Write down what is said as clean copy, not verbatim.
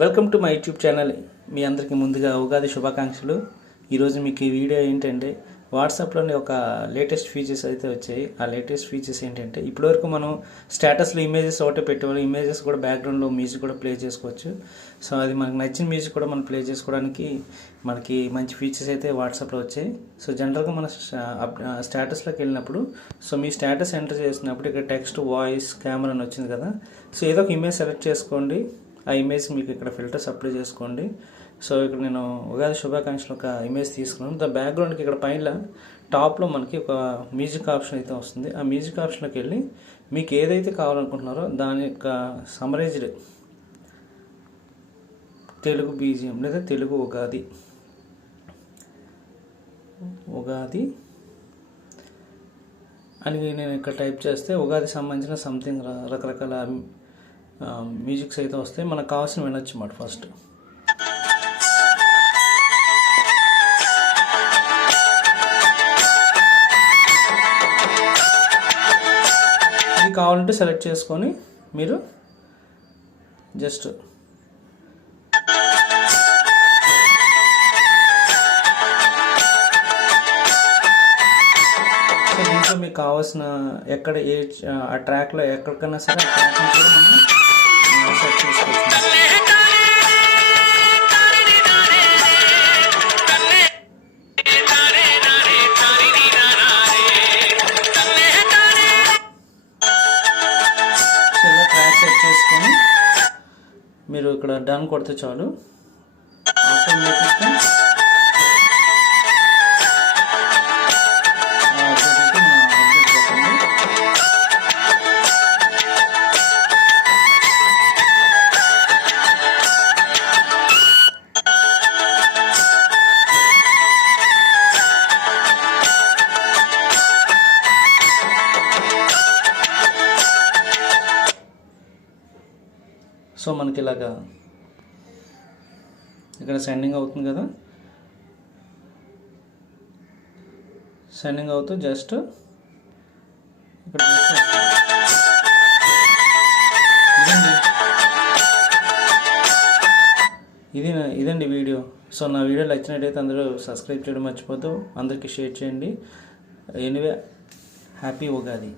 Welcome to my YouTube channel. మీ అందరికీ ముందుగా ఉగాది శుభాకాంక్షలు. ఈరోజు మీకు ఈ వీడియో ఏంటంటే వాట్సాప్లోని ఒక లేటెస్ట్ ఫీచర్స్ అయితే వచ్చాయి. ఆ లేటెస్ట్ ఫీచర్స్ ఏంటంటే ఇప్పటివరకు మనం స్టేటస్లో ఇమేజెస్ ఒకటే పెట్టేవాళ్ళు. ఇమేజెస్ కూడా బ్యాక్గ్రౌండ్లో మ్యూజిక్ కూడా ప్లే చేసుకోవచ్చు. సో అది మనకు నచ్చిన మ్యూజిక్ కూడా మనం ప్లే చేసుకోవడానికి మనకి మంచి ఫీచర్స్ అయితే వాట్సాప్లో వచ్చాయి. సో జనరల్గా మన స్టేటస్లోకి వెళ్ళినప్పుడు సో మీ స్టేటస్ ఎంటర్ చేసినప్పుడు ఇక్కడ టెక్స్ట్, వాయిస్, కెమెరా అని వచ్చింది కదా. సో ఏదో ఒక ఇమేజ్ సెలెక్ట్ చేసుకోండి. ఆ ఇమేజ్ మీకు ఇక్కడ ఫిల్టర్స్ అప్లై చేసుకోండి. సో ఇక్కడ నేను ఉగాది శుభాకాంక్షలు ఒక ఇమేజ్ తీసుకున్నాను. ద బ్యాక్గ్రౌండ్కి ఇక్కడ పైన టాప్లో మనకి ఒక మ్యూజిక్ ఆప్షన్ అయితే వస్తుంది. ఆ మ్యూజిక్ ఆప్షన్లోకి వెళ్ళి మీకు ఏదైతే కావాలనుకుంటున్నారో దాని యొక్క సమరైజ్డ్ తెలుగు బీజిఎం లేదా తెలుగు ఉగాది అని నేను ఇక్కడ టైప్ చేస్తే ఉగాది సంబంధించిన సంథింగ్ రకరకాల మ్యూజిక్స్ అయితే వస్తాయి. మనకు కావాల్సిన వినొచ్చు అన్నమాట. ఫస్ట్ ఇది కావాలంటే సెలెక్ట్ చేసుకొని మీరు జస్ట్ దీంట్లో మీకు కావాల్సిన ఎక్కడ ఆ ట్రాక్లో ఎక్కడికన్నా సరే ఆ ట్రాక్ని కూడా మనం సెట్ చేసుకోవచ్చు. సో ఇలా ట్రాక్ సెట్ చేసుకొని మీరు ఇక్కడ డన్ కొడితే చాలు. ఆటోమేటిక్గా సో మనకి ఇలాగా ఇక్కడ సెండింగ్ అవుతుంది కదా. సెండింగ్ అవుతూ జస్ట్ ఇక్కడ ఇదండి వీడియో. సో నా వీడియో నచ్చినట్టయితే అందరూ సబ్స్క్రైబ్ చేయడం మర్చిపోతూ అందరికీ షేర్ చేయండి. Anyway happy Ugadi.